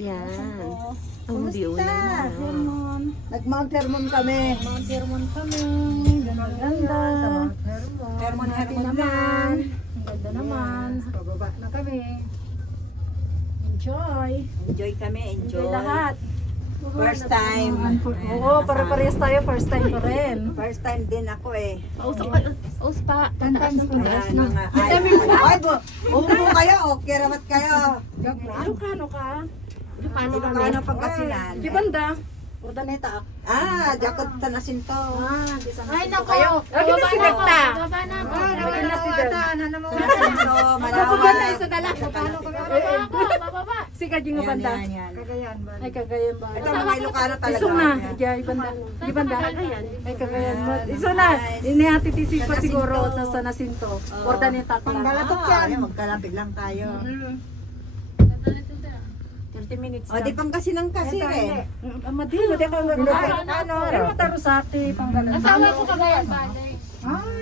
Yan. Oo. Ang view naman. Hermon. Nag-Mount Hermon kami. Mount Hermon kami. Ganda-ganda. Hermon Happy naman. naman. Ang ganda naman. Pababa na kami. Enjoy. Enjoy kami, Enjoy lahat. First time. Oo, para-parehas tayo. First time ko rin. First time din ako eh. Usap pa. Tantan ko. Ayan, mga ay, umupo kayo, okay ramat kayo. Ilocano ka? Paano Ilocano, Pangasinan. Di banda? Urdaneta ako. Jakot sa nasinto. Di sa Ay, nasinto nako. kayo. Lagi na si Dekta. Baba na ako. Lagi na si Dekta. Nasinto, Kapaganda isa malawak. na lang. Baba ako. Bababa. Si Kajing nga banda. Yan. Ay, Cagayan ba? Ito mga Ilocano talaga. Iso na. Di banda. Di banda. Cagayan. Ay, Cagayan mo. Iso na. Inihati-tisi pa siguro sa Nasinto. Urdaneta ka lang. Magkalapit lang tayo. 30 minutes O, di Pangasinan kasi eh. Madilo, di ka Ano? Pero matarusati, panggalan. Asawa ko Cagayan ba?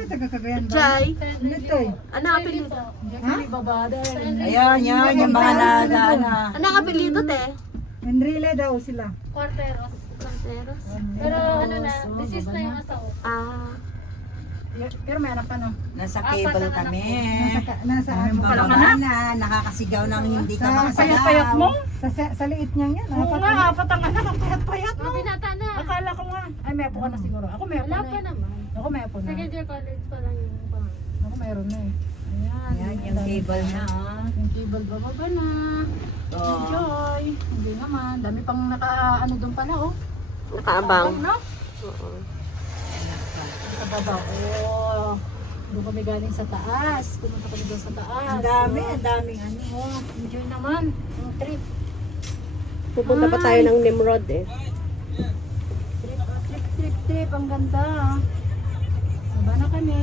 Taga Cagayan ba? Jai. Ito eh. Ano ang apelido? Hindi babada. Ayan, yung mga nagana. Ano ang apelido, te? Enrile daw sila. Quarteros. Quarteros. Pero ano na, disease na yung asawa. Pero may anak pa no? Nasa cable kami. Nasa Bababa na, nakakasigaw ng hindi ka makasalaw. Payat mo? sa liit niya yan. Oo nga, apat ang anak, ang payat-payat mo. Mga binata na. Akala ko nga, ay may apo ka na siguro. Ako may apo Wala na pa eh. naman. Ako may apo na. Second year college pa lang yung pamangkin. Ako mayroon na eh. Ayan. Ayan, yung cable na. Yung cable bababa na. Enjoy. Hindi naman. Dami pang naka-ano doon pala oh. Nakaabang. No? Oo. Sa baba. Oh. Doon kami galing sa taas. Pumunta kami doon sa taas. Ang daming ano. Oh, enjoy naman. Ang trip. Pupunta pa tayo ng Nimrod eh. Trip. Ang ganda. Baba na kami.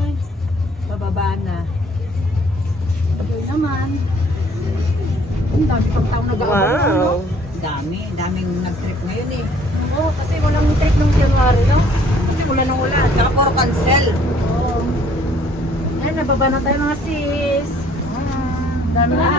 Bababa na. Enjoy naman. Ang dami pang taong nag-aabang. No? Daming nag-trip ngayon eh. Oo, kasi walang trip nung January, no? Kasi wala nang ulan. Tsaka puro cancel. Oo. Yan, nababa na tayo mga sis. Dami na.